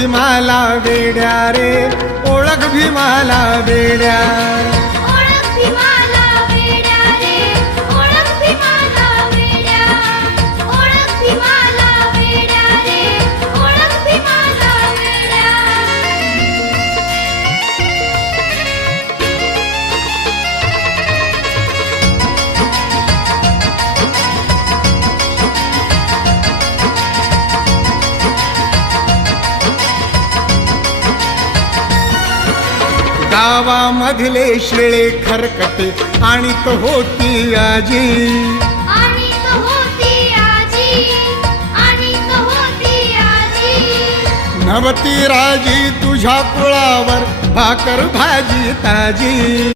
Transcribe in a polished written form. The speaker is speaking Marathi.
भीमाला वेड्या रे, ओळख भीमाला वेड्या. ओळख भीमाला वेड्या रे, ओळख भीमाला वेड्या. ओळख भीमाला वेड्या रे, ओळख भीमाला वेड्या. गावामधले शेळे खरकटे आणि तो होती आजी. आणि तो होती आजी, आणि तो होती आजी. नवती राजी तुझ्या कुळावर भाकर भाजी ताजी.